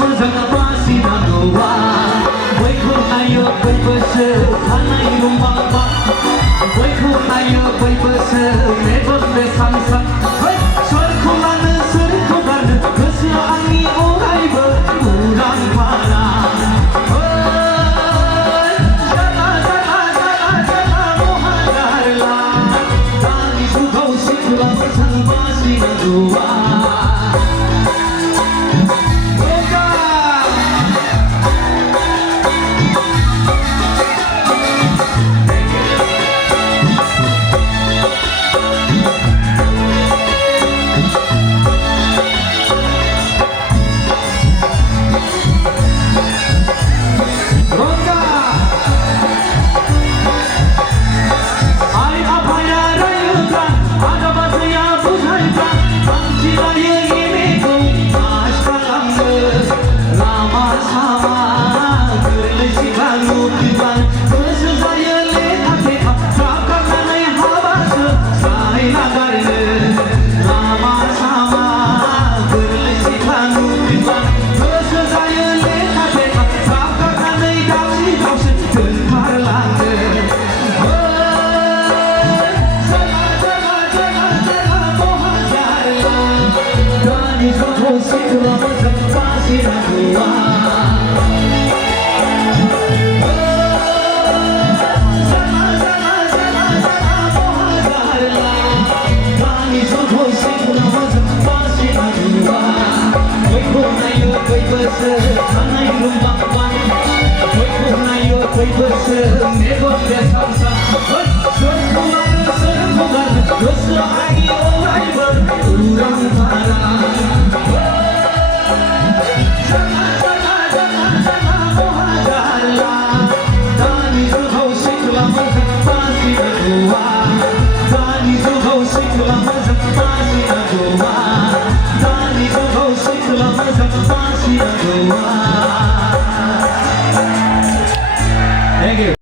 मोजां बासि नांगौआ बयखौ नायो बयबोसो खानाय रुंबांबा बयखौ नायो बयबोसो मेगन बेसां सां सोरखौ लानो सोरखौ गारनो गोसोआ आंनि अरायबो उरां फारां दानि जुगाव सिख्ला मोजां बासि नांगौआ Sikhla mozaं baasi naंगौआ दानि जुगाव सिख्ला मोजां बासि नांगौआ बयखौ नायो बयबोसो खानाय रुंबांबा बयखौ नायो बयबोसो मेगन बेसां सां सोरखौ लानो सोरखौ गारनो गोसोआ आंनि अरायबो उरां फारां दानि जुगाव सिख्ला मोजां बासि नांगौआ दानि जुगाव सिख्ला मोजां बासि नांगौआ दानि जुगाव सिख्ला मोजां बासि नांगौआ